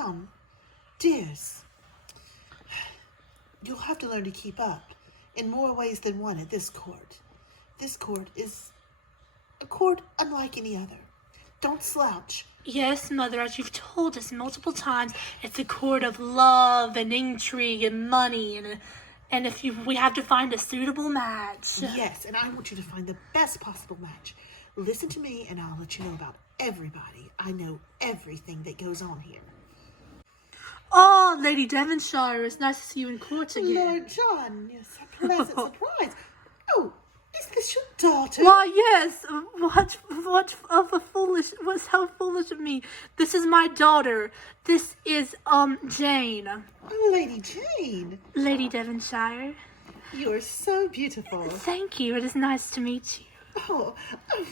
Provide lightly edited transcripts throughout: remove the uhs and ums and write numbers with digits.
crown. Dears, you'll have to learn to keep up in more ways than one at this court. This court is a court unlike any other. Don't slouch. Yes, Mother, as you've told us multiple times, it's a court of love and intrigue and money, and we have to find a suitable match. Yes, and I want you to find the best possible match. Listen to me, and I'll let you know about everybody. I know everything that goes on here. Oh, Lady Devonshire, it's nice to see you in court again. Lord John, yes, a pleasant surprise. Oh, is this your daughter? Why, yes. How foolish of me. This is my daughter. This is, Jane. Oh, Lady Jane. Lady Devonshire. You're so beautiful. Thank you. It is nice to meet you. Oh,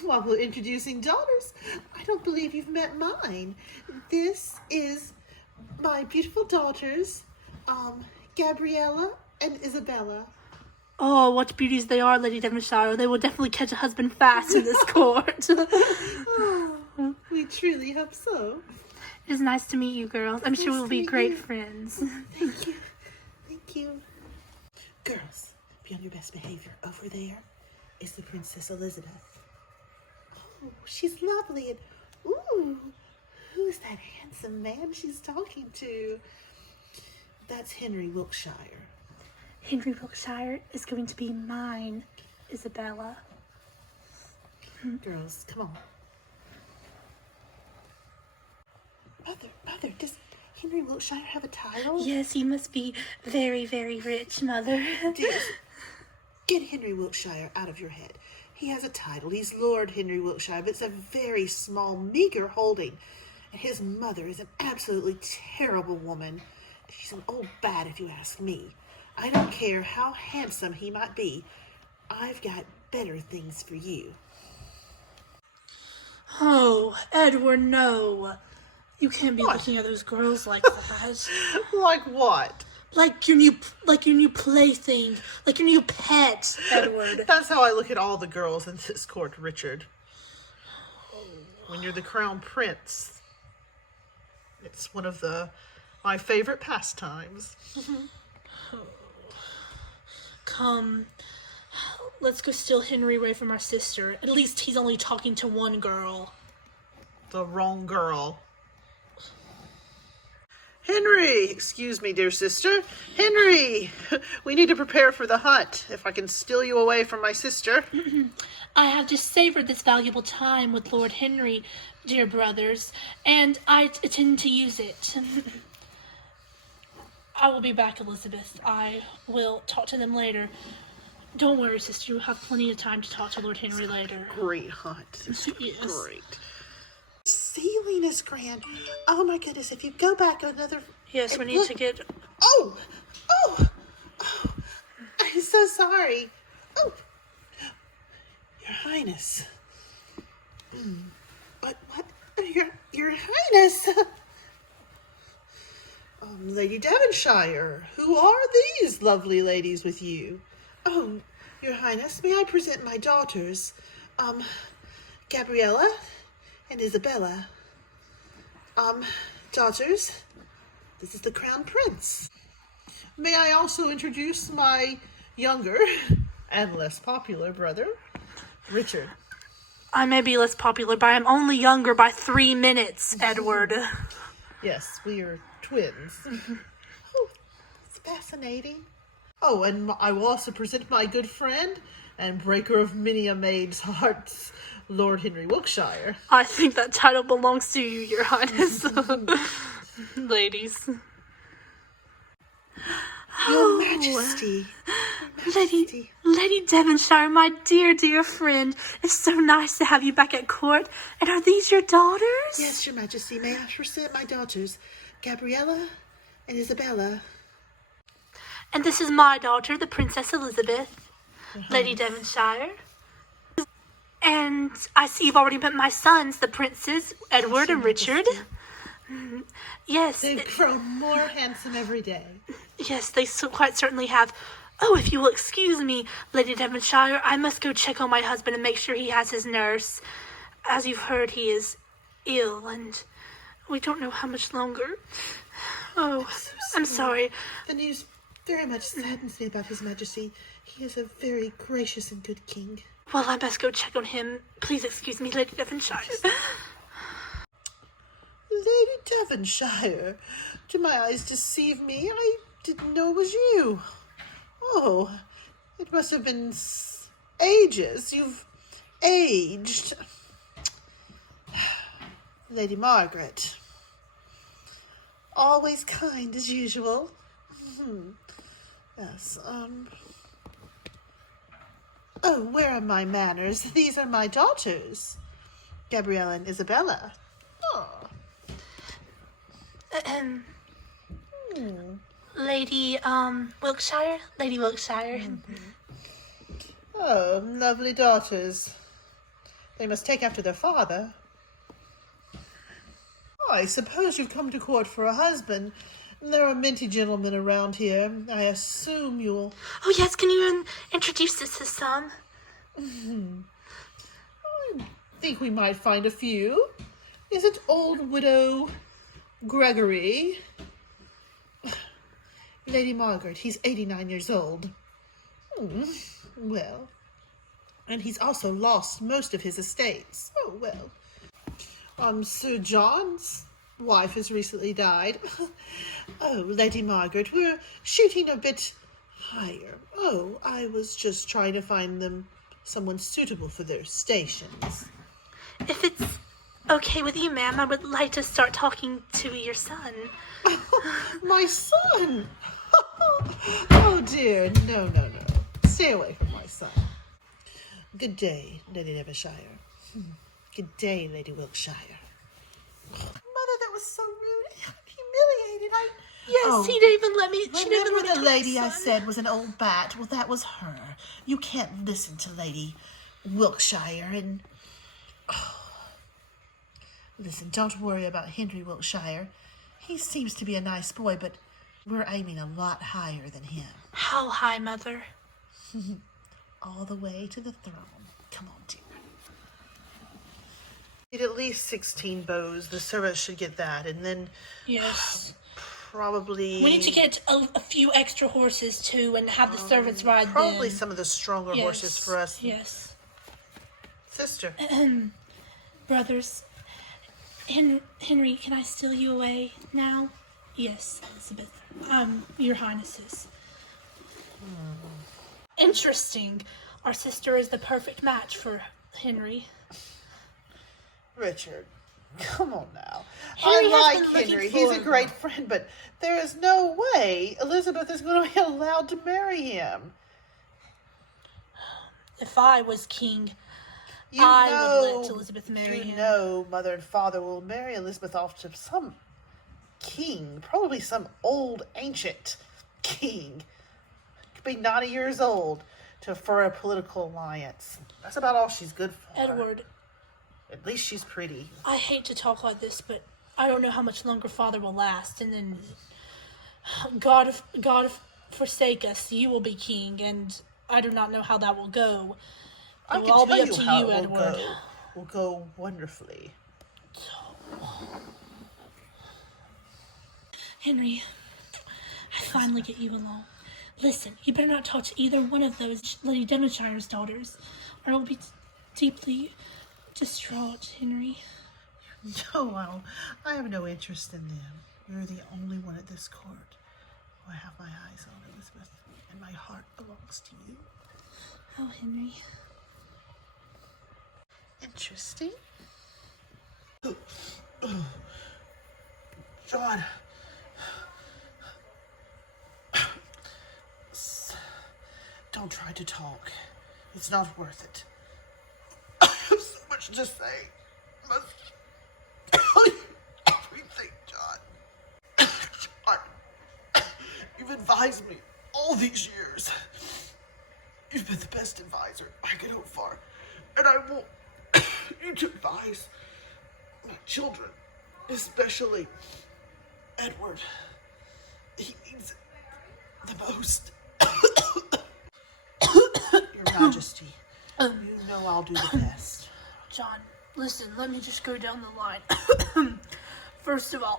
while we're introducing daughters, I don't believe you've met mine. This is my beautiful daughters, Gabriella and Isabella. Oh, what beauties they are, Lady Devonshire. They will definitely catch a husband fast in this court. Oh, we truly hope so. It is nice to meet you, girls. I'm sure Nice we'll to be meet great you. friends. Thank you. Thank you. Girls, be on your best behavior. Over there is the Princess Elizabeth. Oh, she's lovely. And, ooh, who's that handsome man she's talking to? That's Henry Wilkshire. Henry Wilkshire is going to be mine, Isabella. Girls, come on. Mother, does Henry Wilkshire have a title? Yes, he must be very, very rich, Mother. Dears, get Henry Wilkshire out of your head. He has a title. He's Lord Henry Wilkshire, but it's a very small, meager holding. And his mother is an absolutely terrible woman. She's an old bat, if you ask me. I don't care how handsome he might be. I've got better things for you. Oh, Edward, no. You can't be looking at those girls like that. Like what? Like your new plaything, like your new pet, Edward. That's how I look at all the girls in this court, Richard. When you're the crown prince, it's one of my favorite pastimes. Come, let's go steal Henry away from our sister. At least he's only talking to one girl. The wrong girl. Henry! Excuse me, dear sister. Henry! We need to prepare for the hunt. If I can steal you away from my sister. I have just savored this valuable time with Lord Henry, dear brothers, and I intend to use it. I will be back, Elizabeth. I will talk to them later. Don't worry, sister. You'll have plenty of time to talk to Lord Henry later. Great hunt. Yes. Great. Ceiling is grand. Oh my goodness, if you go back another... Yes, we need to get... Oh! I'm so sorry. Oh! Your Highness. What? Your Highness? Lady Devonshire, who are these lovely ladies with you? Oh, Your Highness, may I present my daughters, Gabriella and Isabella. Daughters, this is the Crown Prince. May I also introduce my younger and less popular brother, Richard. I may be less popular, but I'm only younger by 3 minutes, Edward. Yes, we are twins. Oh, it's fascinating. Oh, and I will also present my good friend and breaker of many a maid's hearts, Lord Henry Wilkshire. I think that title belongs to you, Your Highness. Ladies. Your Majesty. Your Majesty. Lady Devonshire, my dear, dear friend. It's so nice to have you back at court. And are these your daughters? Yes, Your Majesty. May I present my daughters, Gabriella and Isabella? And this is my daughter, the Princess Elizabeth, Lady Devonshire. And I see you've already met my sons, the princes, Edward and Richard. Yes. They've grown more handsome every day. Yes, they quite certainly have. Oh, if you will excuse me, Lady Devonshire, I must go check on my husband and make sure he has his nurse. As you've heard, he is ill, and We don't know how much longer. Oh, So I'm sorry. The news very much saddens me about His Majesty. He is a very gracious and good king. Well, I best go check on him. Please excuse me, Lady Devonshire. Lady Devonshire, do my eyes deceive me? I didn't know it was you. Oh, it must have been ages. You've aged. Lady Margaret. Always kind as usual. Yes, Oh, where are my manners? These are my daughters, Gabriella and Isabella. Oh. Lady, Wilkshire? Lady Wilkshire. Oh, lovely daughters. They must take after their father. I suppose you've come to court for a husband. There are minty gentlemen around here. I assume you'll... Oh, yes, can you introduce us to some? I think we might find a few. Is it old widow Gregory? Lady Margaret, he's 89 years old. Well, and he's also lost most of his estates. Oh, well. Sir John's wife has recently died. Oh, Lady Margaret, we're shooting a bit higher. Oh, I was just trying to find them someone suitable for their stations. If it's okay with you, ma'am, I would like to start talking to your son. My son! Oh, dear. No. Stay away from my son. Good day, Lady Devonshire. Good day, Lady Wilkshire. Mother, that was so rude. I'm humiliated. Yes, he didn't even let me. She didn't even let me Remember talk the lady to I son? said was an old bat? Well, that was her. You can't listen to Lady Wilkshire and... Listen, don't worry about Henry Wilkshire. He seems to be a nice boy, but we're aiming a lot higher than him. How high, Mother? All the way to the throne. Come on, dear. Need at least 16 bows. The servants should get that. And then Yes. probably... We need to get a few extra horses, too, and have the servants ride Probably them. some of the stronger horses for us. Yes. Sister. Brothers, Henry, can I steal you away now? Yes, Elizabeth. Your Highnesses. Interesting. Our sister is the perfect match for Henry. Richard, come on now. Henry has I been like looking Henry. He's a for great friend, but there is no way Elizabeth is going to be allowed to marry him. If I was king, You I know, would let Elizabeth marry him. You know mother and father will marry Elizabeth off to some king, probably some old ancient king. Could be 90 years old for a political alliance. That's about all she's good for. Edward, At least she's pretty. I hate to talk like this, but I don't know how much longer Father will last, and then God forsake us, you will be king, and I do not know how that will go. I It can will all tell be up you to how you, it Edward. will go wonderfully. Henry, I finally get you alone. Listen, you better not touch either one of those Lady Devonshire's daughters, or I will be deeply distraught, Henry. No, I have no interest in them. You're the only one at this court who I have my eyes on, Elizabeth, and my heart belongs to you. Oh, Henry. Interesting. John. Don't try to talk. It's not worth it. I have so much to say. I must tell you everything, John. John, you've advised me all these years. You've been the best advisor I could hope for. And I want you to advise my children, especially Edward. He needs it the most. Your Majesty, you know I'll do the best. John, listen, let me just go down the line. First of all,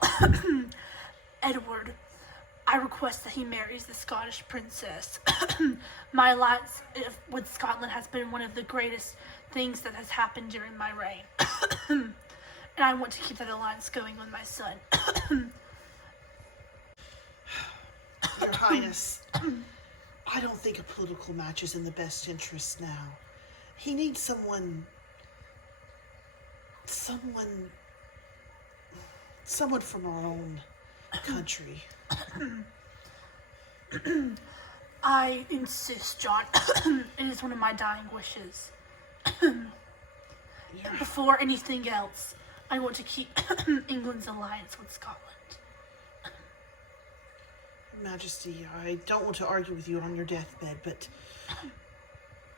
Edward, I request that he marries the Scottish princess. My alliance with Scotland has been one of the greatest things that has happened during my reign. And I want to keep that alliance going with my son. Your Highness, I don't think a political match is in the best interest now. He needs someone from our own country. I insist, John. It is one of my dying wishes. Before anything else, I want to keep England's alliance with Scotland. Majesty, I don't want to argue with you on your deathbed, but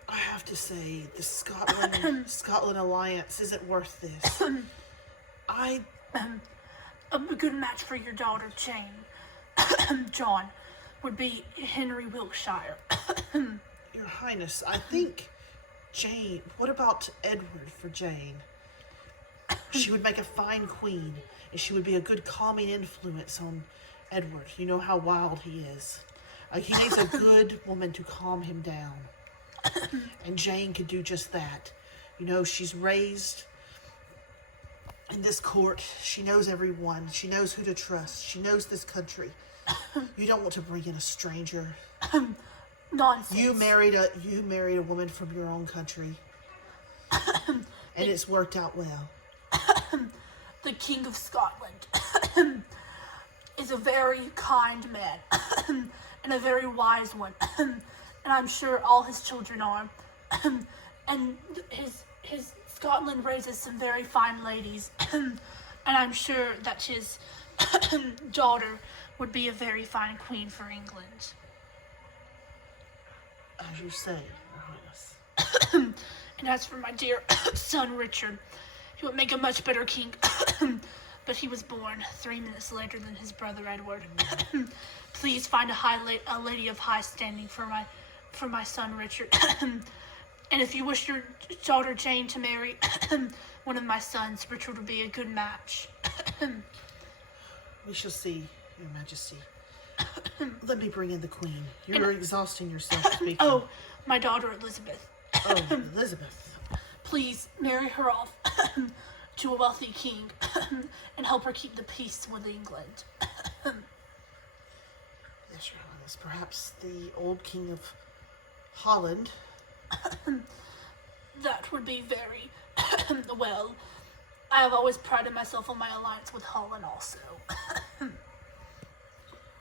I have to say the Scotland alliance isn't worth this. A good match for your daughter, Jane, John, would be Henry Wilkshire. Your Highness, I think Jane... What about Edward for Jane? She would make a fine queen, and she would be a good calming influence on Edward. You know how wild he is. He needs a good woman to calm him down. And Jane could do just that. You know, she's raised in this court. She knows everyone. She knows who to trust. She knows this country. You don't want to bring in a stranger. Nonsense. You married a woman from your own country. And it's worked out well. The King of Scotland is a very kind man and a very wise one. And I'm sure all his children are. And his Scotland raises some very fine ladies. And I'm sure that his daughter would be a very fine queen for England. As you say, Your Highness. And as for my dear son Richard, he would make a much better king. But he was born 3 minutes later than his brother Edward. Please find a lady of high standing for my son Richard. And if you wish your daughter Jane to marry one of my sons, Richard would be a good match. We shall see, Your Majesty. Let me bring in the Queen. You're exhausting yourself speaking. Oh, my daughter Elizabeth. Oh, Elizabeth. Please marry her off to a wealthy king and help her keep the peace with England. Yes, Your Highness. Perhaps the old King of Holland. That would be very well. I have always prided myself on my alliance with Holland also.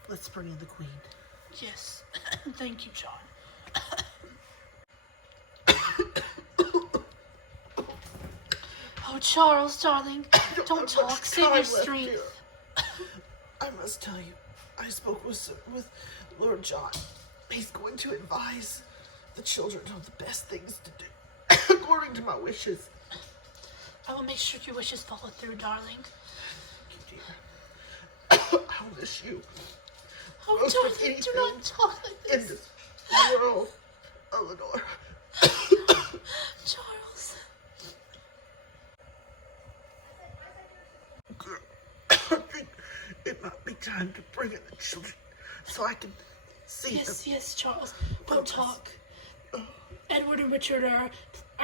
Let's bring in the Queen. Yes. Thank you, John. Oh, Charles, darling, don't talk. Save your strength. I must tell you, I spoke with Lord John. He's going to advise the children on the best things to do, according to my wishes. I will make sure your wishes follow through, darling. Thank you, dear. I'll miss you. Oh, darling, do not talk like In this. this world, Eleanor. Charles. I think it might be time to bring in the children so I can see them. Yes, Charles. Don't talk. Edward and Richard are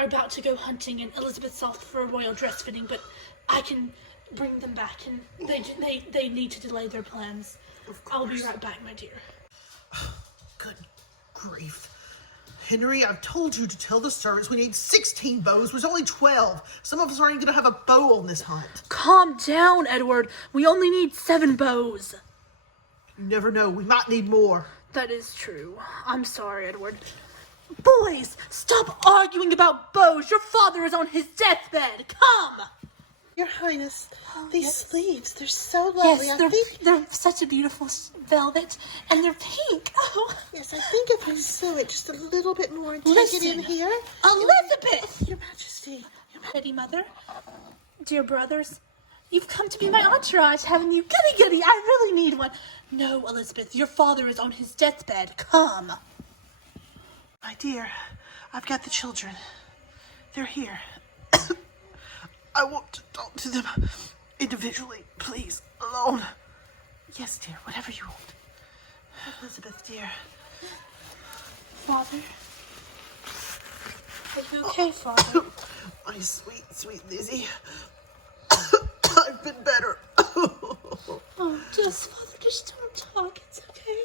about to go hunting, and Elizabeth's off for a royal dress fitting, but I can bring them back, and they need to delay their plans. I'll be right back, my dear. Good grief. Henry, I've told you to tell the servants we need 16 bows. There's only 12. Some of us aren't even going to have a bow on this hunt. Calm down, Edward. We only need 7 bows. You never know. We might need more. That is true. I'm sorry, Edward. Boys, stop arguing about bows. Your father is on his deathbed. Come. Your Highness, these sleeves, they're so lovely. Yes, they're such a beautiful velvet, and they're pink. Oh. Yes, I think if I sew it just a little bit more and take it in here. Elizabeth! Your Majesty. Ready, Mother? Dear brothers, you've come to be my entourage, haven't you? Goody, I really need one. No, Elizabeth, your father is on his deathbed. Come. My dear, I've got the children. They're here. I want to talk to them. individually, please, alone. Yes, dear, whatever you want. Elizabeth, dear. Father? Are you okay, Father? My sweet, sweet Lizzie. I've been better. Oh, just, Father, just don't talk. It's okay.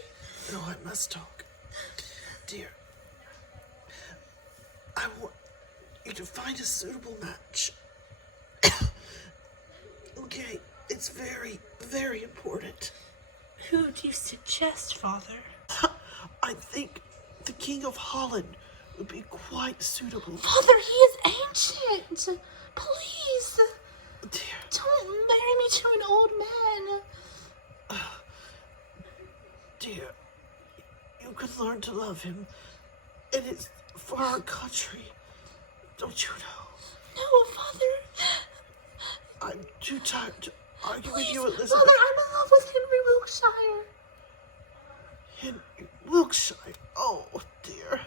No, I must talk. Dear, I want you to find a suitable match. Okay, it's very, very important. Who do you suggest, Father? I think the King of Holland would be quite suitable. Father, he is ancient. Please, Dear, don't marry me to an old man. dear, you could learn to love him. And it's for our country. Don't you know? No, Father. I'm too tired to argue with Please, you, Elizabeth. Father, I'm in love with Henry Wilkshire. Henry Wilkshire. Oh, dear.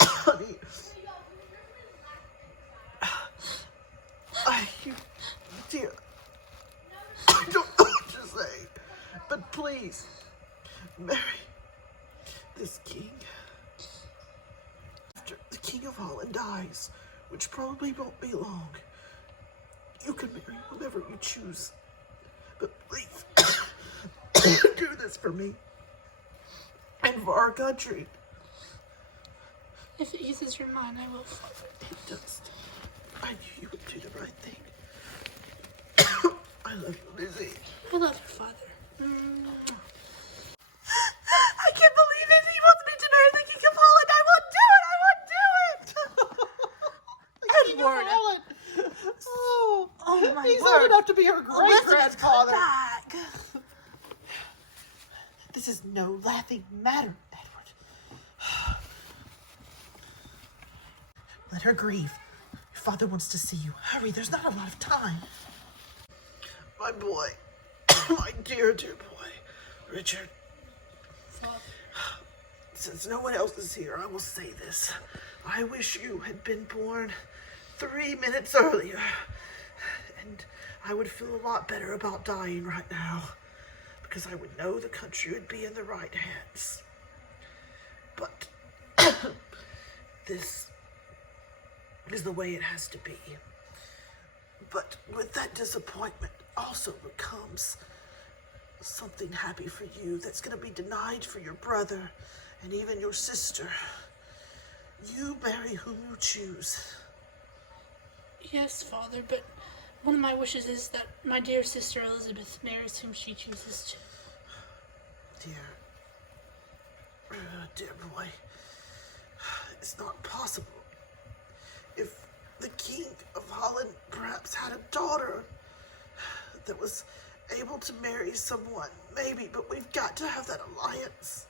Honey. Dear. I don't know what to say. But please, marry this king. After the King of Holland dies, which probably won't be long, you can marry whoever you choose. But please, do this for me. And for our country. If it eases your mind, I will, Father. It does. I knew you would do the right thing. I love you, Lizzie. I love you, Father. I can't believe it. He wants me to marry the King of Holland. I won't do it. Edward. Oh my He's word. old enough to be her Elizabeth, come back. This is no laughing matter, Edward. Let her grieve. Your father wants to see you. Hurry, there's not a lot of time. My boy. My dear, dear boy. Richard. Father. Since no one else is here, I will say this. I wish you had been born 3 minutes earlier. And I would feel a lot better about dying right now. Because I would know the country would be in the right hands. But this is the way it has to be. But with that disappointment also becomes something happy for you that's going to be denied for your brother and even your sister. You marry whom you choose. Yes, Father, but one of my wishes is that my dear sister Elizabeth marries whom she chooses to. Dear boy, it's not possible. If the King of Holland perhaps had a daughter that was able to marry someone, maybe, but we've got to have that alliance.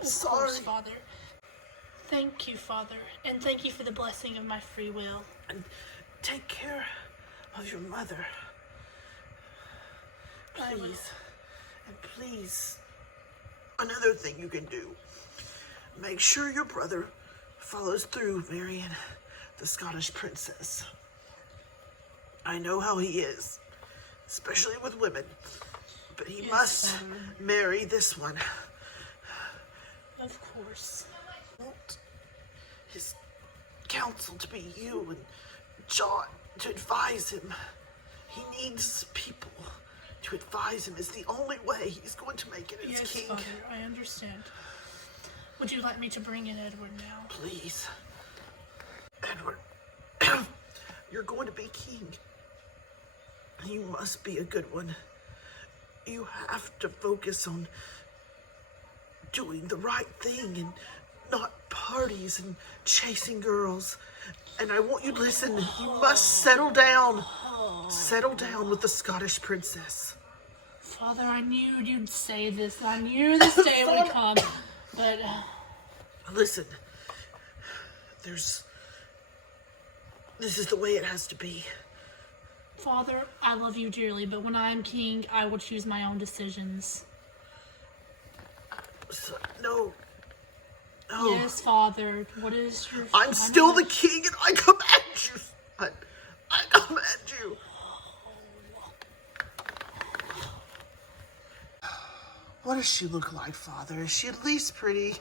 I'm sorry. Of course, Father. Thank you, Father, and thank you for the blessing of my free will. And take care of your mother. I will. Please. And please, another thing you can do. Make sure your brother follows through marrying the Scottish princess. I know how he is, especially with women. But he must marry this one. Of course. Want his counsel to be you and John to advise him. He needs people to advise him. It's the only way he's going to make it as Yes, king. Father, I understand. Would you like me to bring in Edward now? Please. Edward, you're going to be king. You must be a good one. You have to focus on doing the right thing and not parties and chasing girls. And I want you to listen. You must settle down. Settle down with the Scottish princess. Father, I knew you'd say this. I knew this day would come. But, Listen. This is the way it has to be. Father, I love you dearly, but when I am king, I will choose my own decisions. So, no. Yes, Father. What is your... I'm still the king and I command you, son. I command you. What does she look like, Father? Is she at least pretty?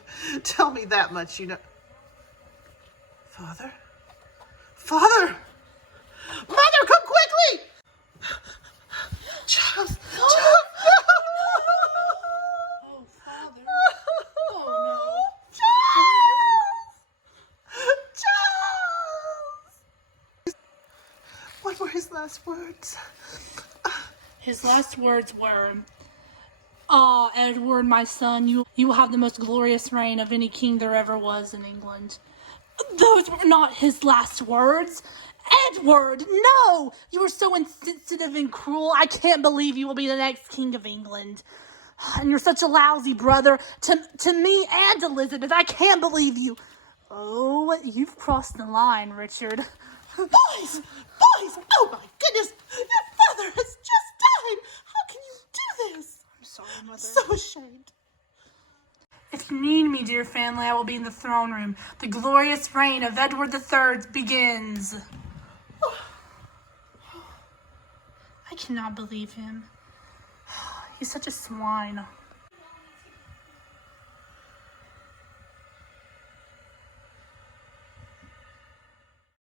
Tell me that much, you know. Father? Father! Mother, come quickly! Charles! Charles! Oh, Father. Oh, Charles! What were his last words? His last words were, "Ah, Edward, my son, you will have the most glorious reign of any king there ever was in England." Those were not his last words. Edward, no! You are so insensitive and cruel. I can't believe you will be the next king of England. And you're such a lousy brother to me and Elizabeth. I can't believe you. Oh, you've crossed the line, Richard. Boys! Boys! Oh my goodness! Your father has just died! How can you do this? I'm sorry, Mother. So ashamed. If you need me, dear family, I will be in the throne room. The glorious reign of Edward III begins. I cannot believe him. He's such a swine.